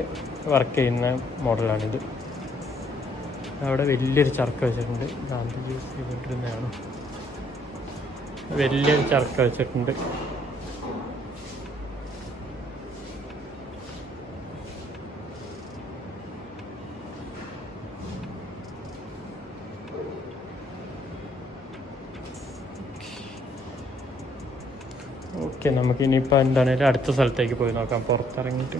വെച്ചിട്ട് വർക്ക് ചെയ്യുന്ന മോഡലാണിത്. അവിടെ വലിയൊരു ചർക്ക വെച്ചിട്ടുണ്ട്. ഗാന്ധിജി യൂസ് ചെയ്തിട്ടിരുന്നതാണ്. വലിയൊരു ചർക്ക വെച്ചിട്ടുണ്ട്. ഓക്കെ, നമുക്കിനിയിപ്പോൾ എന്താണേലും അടുത്ത സ്ഥലത്തേക്ക് പോയി നോക്കാം. പുറത്തിറങ്ങിയിട്ട്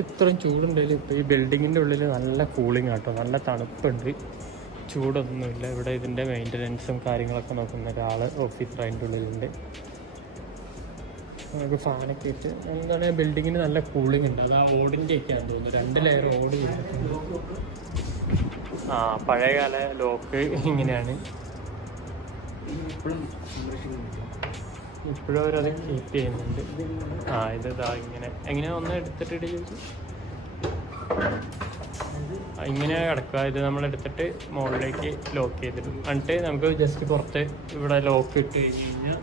ഇത്രയും ചൂടുണ്ടെങ്കിലും ഇപ്പോൾ ഈ ബിൽഡിങ്ങിൻ്റെ ഉള്ളിൽ നല്ല കൂളിംഗ് ആട്ടോ, നല്ല തണുപ്പുണ്ട്, ചൂടൊന്നുമില്ല. ഇവിടെ ഇതിൻ്റെ മെയിൻ്റനൻസും കാര്യങ്ങളൊക്കെ നോക്കുന്ന ഒരാൾ ഓഫീസർ അതിൻ്റെ ഉള്ളിലുണ്ട്. നമുക്ക് ഫാനൊക്കെ ഇട്ട് എന്താണ് ബിൽഡിങ്ങിന് നല്ല കൂളിംഗ് ഉണ്ട്. അത് ആ ഓടിൻ്റെ ഒക്കെയാണെന്ന് തോന്നുന്നു, 2 ലെയർ ഓട് ചെയ്തിട്ടുണ്ട്. പഴയകാല ലോക്ക് ഇങ്ങനെയാണ്. ഇപ്പോഴും അവരത് കീപ്പ് ചെയ്യുന്നുണ്ട്. ഇതാ എങ്ങനെ ഒന്ന് എടുത്തിട്ട് ചോദിച്ചു ഇങ്ങനെ കിടക്കുക. ഇത് നമ്മളെടുത്തിട്ട് മുകളിലേക്ക് ലോക്ക് ചെയ്തിടും. എന്നിട്ട് നമുക്ക് ജസ്റ്റ് പുറത്ത് ഇവിടെ ലോക്ക് ഇട്ട് കഴിഞ്ഞ് കഴിഞ്ഞാൽ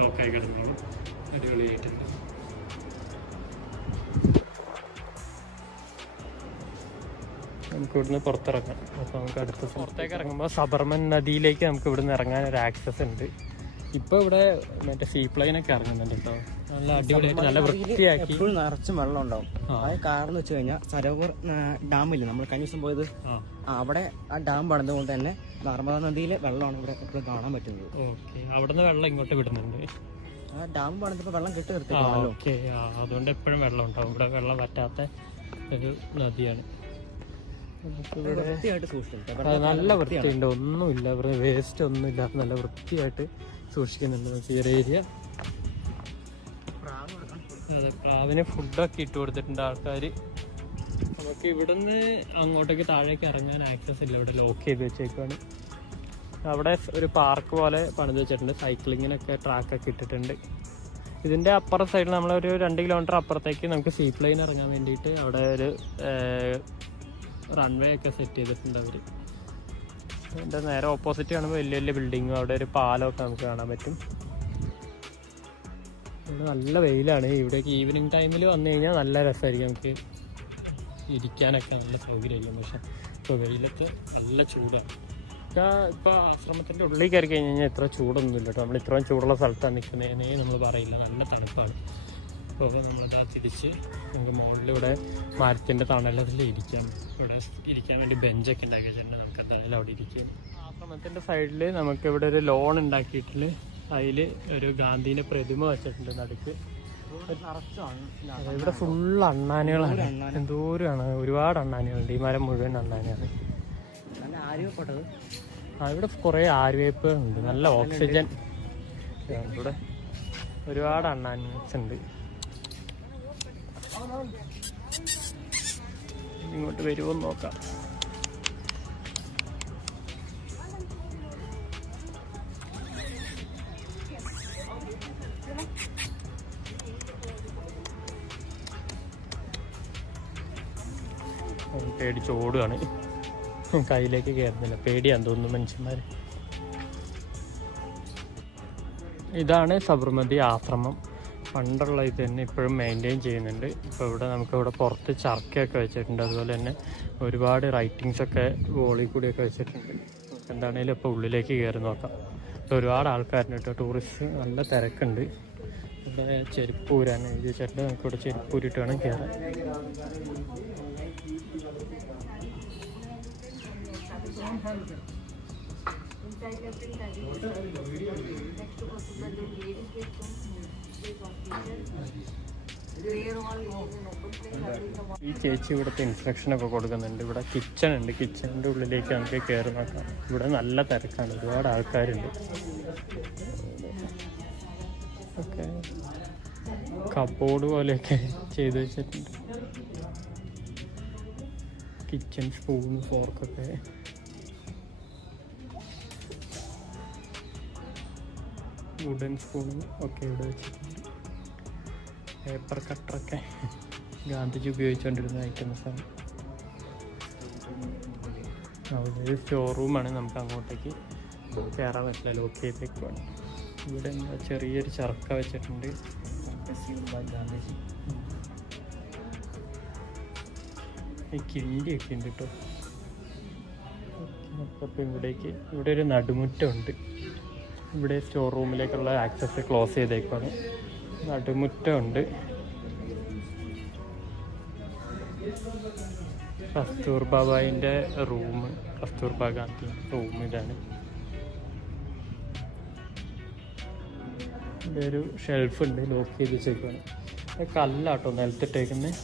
ലോക്കായി കിടന്നോളും. അടിപൊളിയായിട്ടുണ്ട്. നമുക്ക് ഇവിടുന്ന് പുറത്തിറങ്ങാം. അപ്പോൾ നമുക്ക് അടുത്ത പുറത്തേക്ക് ഇറങ്ങുമ്പോൾ സബർമൻ നദിയിലേക്ക് നമുക്ക് ഇവിടുന്ന് ഇറങ്ങാൻ ഒരു ആക്സസ് ഉണ്ട്. ഇപ്പോൾ ഇവിടെ മറ്റേ സീപ്ലെയിനൊക്കെ ഇറങ്ങുന്നുണ്ട് കേട്ടോ. നല്ല അടിപൊളിയായിട്ട് നല്ല വൃത്തിയാക്കി. നിറച്ചും വെള്ളം ഉണ്ടാവും. അത് കാരണം എന്ന് വെച്ച് കഴിഞ്ഞാൽ സരോവർ ഡാമില്ലേ, നമ്മൾ കഴിഞ്ഞ ദിവസം പോയത്, അവിടെ ആ ഡാം പണിതുകൊണ്ട് തന്നെ നർമ്മദാ നദിയിലെ വെള്ളമാണ് ഇവിടെ എപ്പോഴും കാണാൻ പറ്റുന്നത്. ഓക്കെ, അവിടുന്ന് വെള്ളം ഇങ്ങോട്ട് വിടുന്നുണ്ട്. ആ ഡാം പണിതപ്പോൾ വെള്ളം കെട്ടി നിർത്തി. ഓക്കെ, അതുകൊണ്ട് എപ്പോഴും വെള്ളം ഉണ്ടാവും. ഇവിടെ വെള്ളം വറ്റാത്ത ഒരു നദിയാണ്. വൃത്തിയായിട്ട് സൂക്ഷിക്കും. നല്ല വൃത്തിയുണ്ട്, ഒന്നുമില്ല, വേസ്റ്റ് ഒന്നുമില്ല, നല്ല വൃത്തിയായിട്ട് സൂക്ഷിക്കുന്നുണ്ട്. ഈ ഒരു ഏരിയ. അതെ, പ്രാവിന് ഫുഡൊക്കെ ഇട്ട് കൊടുത്തിട്ടുണ്ട് ആൾക്കാർ. നമുക്ക് ഇവിടുന്ന് അങ്ങോട്ടേക്ക് താഴേക്ക് ഇറങ്ങാൻ ആക്സസ് ഇല്ല, ഇവിടെ ലോക്ക് ചെയ്ത് വെച്ചേക്കാണ്. അവിടെ ഒരു പാർക്ക് പോലെ പണിത് വെച്ചിട്ടുണ്ട്. സൈക്ലിങ്ങിനൊക്കെ ട്രാക്കൊക്കെ ഇട്ടിട്ടുണ്ട്. ഇതിൻ്റെ അപ്പുറം സൈഡിൽ നമ്മളൊരു 2 കിലോമീറ്റർ അപ്പുറത്തേക്ക് നമുക്ക് സീപ്ലെയിൻ ഇറങ്ങാൻ വേണ്ടിയിട്ട് അവിടെ ഒരു റൺവേ ഒക്കെ സെറ്റ് ചെയ്തിട്ടുണ്ട് അവർ. അതിൻ്റെ നേരെ ഓപ്പോസിറ്റ് കാണുമ്പോൾ വലിയ വലിയ ബിൽഡിങ്ങും അവിടെ ഒരു പാലമൊക്കെ നമുക്ക് കാണാൻ പറ്റും. ഇവിടെ നല്ല വെയിലാണ്. ഇവിടേക്ക് ഈവനിങ് ടൈമിൽ വന്നു കഴിഞ്ഞാൽ നല്ല രസമായിരിക്കും, നമുക്ക് ഇരിക്കാനൊക്കെ നല്ല സൗകര്യമായിരിക്കും. പക്ഷെ ഇപ്പോൾ വെയിലത്ത് നല്ല ചൂടാണ്. ഇപ്പോൾ ആശ്രമത്തിൻ്റെ ഉള്ളിൽ കയറി കഴിഞ്ഞ് കഴിഞ്ഞാൽ ഇത്ര ചൂടൊന്നുമില്ല കേട്ടോ. നമ്മൾ ഇത്രയും ചൂടുള്ള സ്ഥലത്താണ് നിൽക്കുന്നതിനേ നമ്മൾ പറയില്ല, നല്ല തണുപ്പാണ്. അപ്പോൾ നമ്മളിതാ തിരിച്ച് നമുക്ക് മുകളിലിവിടെ മരത്തിൻ്റെ തണലതിൽ ഇരിക്കാം. ഇവിടെ ഇരിക്കാൻ വേണ്ടി ബെഞ്ചൊക്കെ ഉണ്ടാക്കി വെച്ചിട്ടുണ്ട്. നമുക്ക് എന്തായാലും അവിടെ ഇരിക്കും. ആശ്രമത്തിൻ്റെ സൈഡിൽ നമുക്ക് ഇവിടെ ഒരു ലോൺ ഉണ്ടാക്കിയിട്ടുണ്ട്. അതിൽ ഒരു ഗാന്ധിൻ്റെ പ്രതിമ വെച്ചിട്ടുണ്ട് നടുക്ക്. ഇവിടെ ഫുള്ള് അണ്ണാനുകളാണ്, എന്തോരമാണ്, ഒരുപാട് അണ്ണാനുകളുണ്ട്. ഈ മരം മുഴുവൻ അണ്ണാനാണ്. ഇവിടെ കുറേ ആര്യവേപ്പുകളുണ്ട്, നല്ല ഓക്സിജൻ. ഇവിടെ ഒരുപാട് അണ്ണാൻസ് ഉണ്ട്. ഇങ്ങോട്ട് വരുമോ നോക്കാം. പേടിച്ച് ഓടുകയാണ്, കയ്യിലേക്ക് കയറുന്നില്ല, പേടിയാന്ന് തോന്നുന്നു മനുഷ്യന്മാർ. ഇതാണ് സബർമതി ആശ്രമം. പണ്ടുള്ള ഇത് തന്നെ ഇപ്പോഴും മെയിൻറ്റെയിൻ ചെയ്യുന്നുണ്ട്. ഇപ്പോൾ ഇവിടെ നമുക്കിവിടെ പുറത്ത് ചർക്കയൊക്കെ വെച്ചിട്ടുണ്ട്. അതുപോലെ തന്നെ ഒരുപാട് റൈറ്റിങ്സൊക്കെ വോളിൽ കൂടിയൊക്കെ വെച്ചിട്ടുണ്ട്. എന്താണേലും ഇപ്പോൾ ഉള്ളിലേക്ക് കയറി നോക്കാം. ഇപ്പോൾ ഒരുപാട് ആൾക്കാരുണ്ട് കേട്ടോ, ടൂറിസ്റ്റ് നല്ല തിരക്കുണ്ട്. ഇവിടെ ചെരുപ്പൂരാൻ എഴുതി വെച്ചിട്ട് നമുക്കിവിടെ ചെരുപ്പൂരിട്ട് വേണം കയറാൻ. ഈ ചേച്ചി ഇവിടുത്തെ ഇൻസ്ട്രക്ഷനൊക്കെ കൊടുക്കുന്നുണ്ട്. ഇവിടെ കിച്ചൺ ഉണ്ട്, കിച്ചണിൻ്റെ ഉള്ളിലേക്ക് നമുക്ക് കയറി നോക്കാം. ഇവിടെ നല്ല തിരക്കാണ്, ഒരുപാട് ആൾക്കാരുണ്ട്. ഒക്കെ കബോർഡ് പോലെയൊക്കെ ചെയ്ത് വെച്ചിട്ടുണ്ട്. Kitchen spoon ഫോർക്കൊക്കെ. വുഡൻ സ്പൂണും ഒക്കെ ഇവിടെ വെച്ചിട്ടുണ്ട്. പേപ്പർ കട്ടറൊക്കെ ഗാന്ധിജി ഉപയോഗിച്ചുകൊണ്ടിരുന്ന ഐറ്റംസാണ്. അവിടെ ഒരു സ്റ്റോർ റൂമാണ്, നമുക്ക് അങ്ങോട്ടേക്ക് കയറാൻ പറ്റില്ല, ലോക്ക് ചെയ്തേക്കുവാണ്. ഇവിടെ എന്താ ചെറിയൊരു ചർക്ക വെച്ചിട്ടുണ്ട്. ഗാന്ധിജി ഈ കിണ്ടിയൊക്കെ ഉണ്ട് കേട്ടോ. അപ്പം ഇവിടെ ഒരു നടുമുറ്റമുണ്ട്. ഇവിടെ സ്റ്റോർ റൂമിലേക്കുള്ള ആക്സസ് ക്ലോസ് ചെയ്തേക്കാണ്. നടുമുറ്റമുണ്ട്. കസ്തൂർബാബായിൻ്റെ റൂം, കസ്തൂർബാ ഗാന്ധി റൂം ഇതാണ്. ഇവിടെ ഒരു ഷെൽഫ് ഉണ്ട്, ലോക്ക് ചെയ്ത് വെച്ചേക്കാണ്. കല്ലാട്ടോ നിലത്തിട്ടേക്കുന്നത്,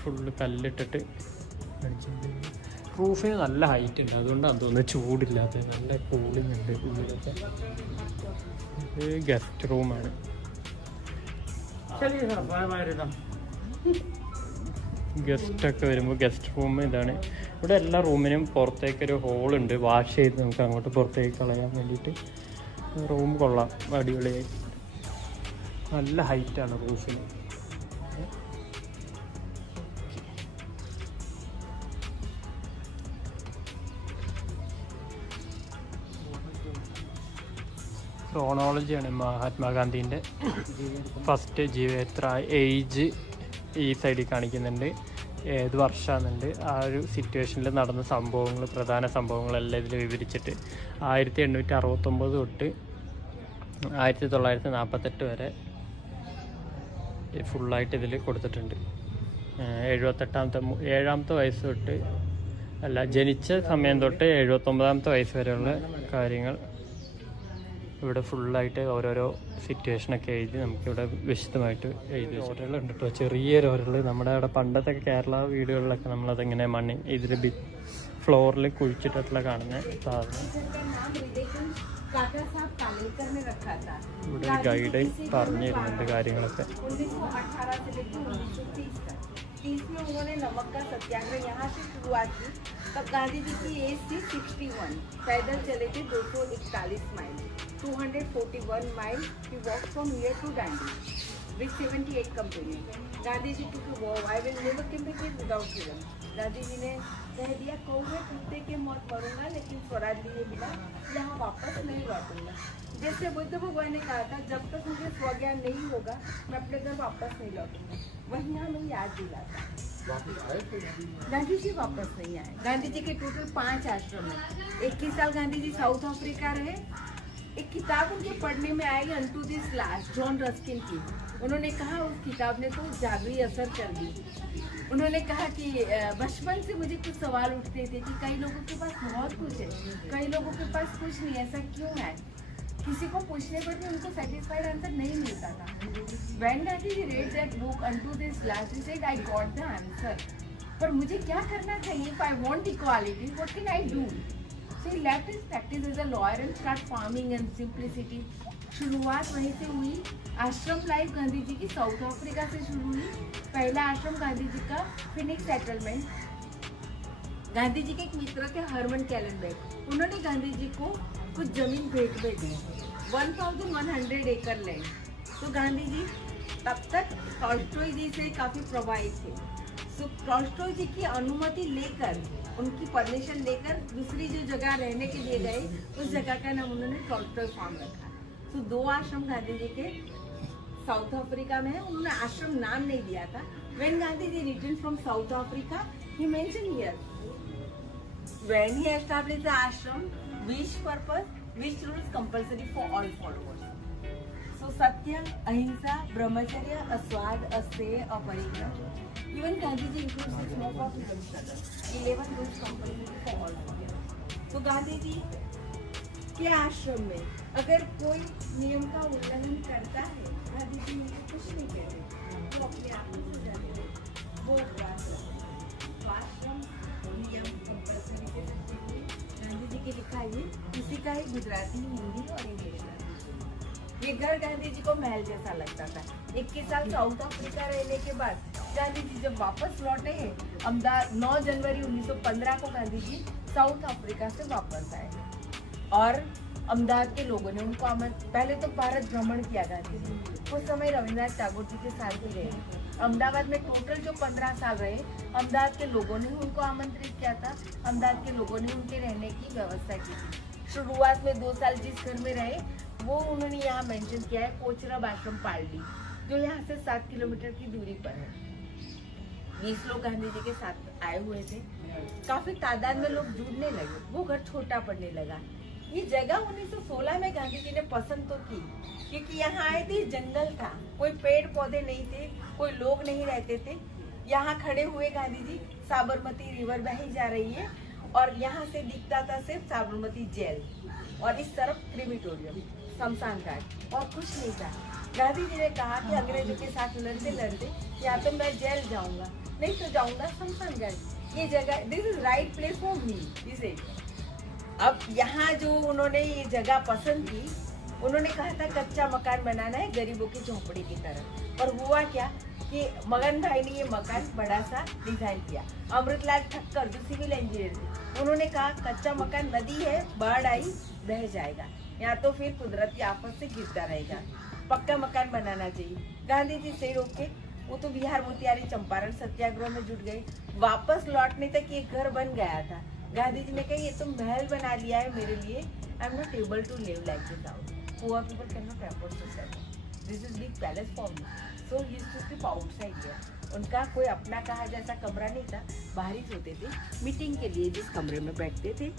ഫുള്ള് കല്ലിട്ടിട്ട് അടിച്ചിട്ടുണ്ട്. റൂഫിന് നല്ല ഹൈറ്റ് ഉണ്ട്, അതുകൊണ്ടാണ് തോന്നുന്നത് ചൂടില്ലാത്തത്. നല്ല കൂളിംഗ് ഉണ്ട് ഉള്ളിലൊക്കെ. ഇത് ഗസ്റ്റ് റൂമാണ്. ഗസ്റ്റൊക്കെ വരുമ്പോൾ ഗസ്റ്റ് റൂം ഇതാണ്. ഇവിടെ എല്ലാ റൂമിനും പുറത്തേക്കൊരു ഹോളുണ്ട്, വാഷ് ചെയ്ത് നമുക്ക് അങ്ങോട്ട് പുറത്തേക്ക് കളയാൻ വേണ്ടിയിട്ട്. റൂം കൊള്ളാം, അടിപൊളിയായി. നല്ല ഹൈറ്റാണ് റൂഫിന്. ക്രോണോളജിയാണ് മഹാത്മാഗാന്ധിൻ്റെ ഫസ്റ്റ് ജീവചരിത്ര. ഏജ് ഈ സൈഡിൽ കാണിക്കുന്നുണ്ട്, ഏത് വർഷമാണെന്നുണ്ട്, ആ ഒരു സിറ്റുവേഷനിൽ നടന്ന സംഭവങ്ങൾ, പ്രധാന സംഭവങ്ങളെല്ലാം ഇതിൽ വിവരിച്ചിട്ട് 1869 തൊട്ട് 1948 വരെ ഫുള്ളായിട്ട് ഇതിൽ കൊടുത്തിട്ടുണ്ട്. 7ാമത്തെ വയസ്സ് തൊട്ട് ജനിച്ച സമയം തൊട്ട് 79ാമത്തെ വയസ്സ് വരെയുള്ള കാര്യങ്ങൾ ഇവിടെ ഫുള്ളായിട്ട് ഓരോരോ സിറ്റുവേഷനൊക്കെ എഴുതി നമുക്കിവിടെ വിശദമായിട്ട് എഴുതി. ഓരലുണ്ട് കേട്ടോ, ചെറിയൊരു ഓരൽ. നമ്മുടെ അവിടെ പണ്ടത്തെ കേരള വീടുകളിലൊക്കെ നമ്മളതിങ്ങനെ ഇതിൽ ഫ്ലോറിൽ കുഴിച്ചിട്ടുള്ള കാണുന്ന സാധനം. ഇവിടെ ഒരു ഗൈഡ് പറഞ്ഞു തരുന്നുണ്ട് കാര്യങ്ങളൊക്കെ. 1930 में उन्होंने नमक का सत्याग्रह यहाँ से शुरुआत की। तब गांधी जी की एज थी 61। पैदल चले थे 241 mile, 241 mile he walked from here to Dandi with 78 companies. Gandhi ji took a vow, I will never communicate without freedom. Gandhi ji ने कह दिया, कहूँगा कुत्ते के मौत मरूंगा लेकिन स्वराज लिए मिला, यहाँ वापस नहीं लौटूंगा। जैसे बुद्ध भगवान ने कहा था, जब तक मुझे स्वज्ञान नहीं होगा मैं अपने घर वापस नहीं लौटूंगा। वही हमें याद दिलाता। गांधी जी वापस नहीं आए। गांधी जी के टोटल 5 आश्रम हैं। 21 साल गांधी जी साउथ अफ्रीका रहे। एक किताब उनके पढ़ने में आई, unto this last, John Ruskin की। उन्होंने कहा उस किताब ने तो जादुई असर कर दी। उन्होंने कहा कि बचपन से मुझे कुछ सवाल उठते थे कि कई लोगों के पास बहुत कुछ है, कई लोगों के पास कुछ नहीं, ऐसा क्यों है? किसी को पूछने पर भी उनको सेटिस्फाइड आंसर नहीं मिलता था। When Gandhi ji read that book Unto This Last, he said, I got the answer. पर मुझे क्या करना चाहिए? If I want equality, what can I do? So he left his practice as a lawyer and start farming and simplicity. शुरुआत वहीं से हुई। आश्रम लाइफ गांधी जी की साउथ अफ्रीका से शुरू हुई। पहला आश्रम गांधी जी का फिनिक्स सेटलमेंट। गांधी जी के एक मित्र थे हरमन कैलेंडर, उन्होंने गांधी जी को कुछ जमीन भेंट में दी, 1100 एकड़ लैंड। तो गांधी जी तब तक टॉल्स्टॉय जी से काफ़ी प्रभावित थे। सो टॉल्स्टॉय जी की अनुमति लेकर, उनकी परमिशन लेकर दूसरी जो जगह रहने के लिए गए, उस जगह का नाम उन्होंने टॉल्स्टॉय फार्म रखा। तो 2 आश्रम गांधी जी के साउथ अफ्रीका में है। उन्होंने आश्रम नाम नहीं दिया था। When Gandhi ji return from South Africa, he mention here when he established the ashram, which purpose, which rules compulsory for all followers. So सत्य, अहिंसा, ब्रह्मचर्य, अस्वाद, अस्तेय, अपरिग्रह. Even Gandhi ji includes 6 more for freedom struggle. 11 rules compulsory for all followers. So Gandhi ji के आश्रम में अगर कोई नियम का उल्लंघन करता है, गांधी जी उनको कुछ नहीं कहते, वो अपने आप में हो जाते हैं, वो अपराध करते हैं। तो आश्रम नियम कंपल्सरी के सकते हुए गांधी जी के लिखा है, किसी का ही गुजराती, हिंदी और इंग्लिश। ये घर गांधी जी को महल जैसा लगता था। 21 साल साउथ अफ्रीका रहने के बाद गांधी जी जब वापस लौटे हैं, 9 जनवरी 1915 को गांधी जी साउथ अफ्रीका से वापस आए और अहमदाबाद के लोगों ने उनको पहले तो भारत भ्रमण किया गांधी जी। उस समय रविन्द्रनाथ टैगोर जी के साथ भी रहे। अहमदाबाद में टोटल जो 15 साल रहे, अहमदाबाद के लोगों ने उनको आमंत्रित किया था। अहमदाबाद के लोगों ने उनके रहने की व्यवस्था की थी। शुरुआत में 2 साल जिस घर में रहे, वो उन्होंने यहाँ मेंशन किया है, कोचरब आश्रम पालड़ी, जो यहाँ से 7 किलोमीटर की दूरी पर है। 20 लोग गांधी जी के साथ आए हुए थे। काफी तादाद में लोग जुड़ने लगे, वो घर छोटा पड़ने लगा। ये जगह 1916 में गांधी जी ने पसंद तो की, क्योंकि यहाँ आए थे जंगल था, कोई पेड़ पौधे नहीं थे, कोई लोग नहीं रहते थे। यहाँ खड़े हुए गांधी जी, साबरमती रिवर बही जा रही है और यहाँ से दिखता था सिर्फ साबरमती जेल और इस तरफ क्रिमिटोरियम, शमशान घाट, और कुछ नहीं था। गांधी जी ने कहा कि अंग्रेजों के साथ लड़ते लड़ते या तो मैं जेल जाऊंगा, नहीं तो जाऊंगा शमशान घाट। ये जगह, this is right place for me, इसे। अब यहाँ जो उन्होंने ये जगह पसंद की, उन्होंने कहा था कच्चा मकान बनाना है गरीबों की झोपड़ी की तरह। और हुआ क्या कि मगन भाई ने ये मकान बड़ा सा डिजाइन किया। अमृतलाल ठक्कर जो सिविल इंजीनियर थे, उन्होंने कहा कच्चा मकान नदी है, बाढ़ आई बह जाएगा, या तो फिर कुदरती आफत से गिरता रहेगा, पक्का मकान बनाना चाहिए। गांधी जी से रोक के वो तो बिहार मोतिहारी चंपारण सत्याग्रह में जुट गए। वापस लौटने तक ये घर बन गया था। गांधी जी ने कहा ये तो महल बना लिया है मेरे लिए, I am not able to live like this out, poor people can not afford to settle, this is big palace for me, so he used to sleep outside here. उनका कोई अपना कहा जैसा कमरा नहीं था, बाहर ही सोते थे। मीटिंग के लिए जिस कमरे में बैठते थे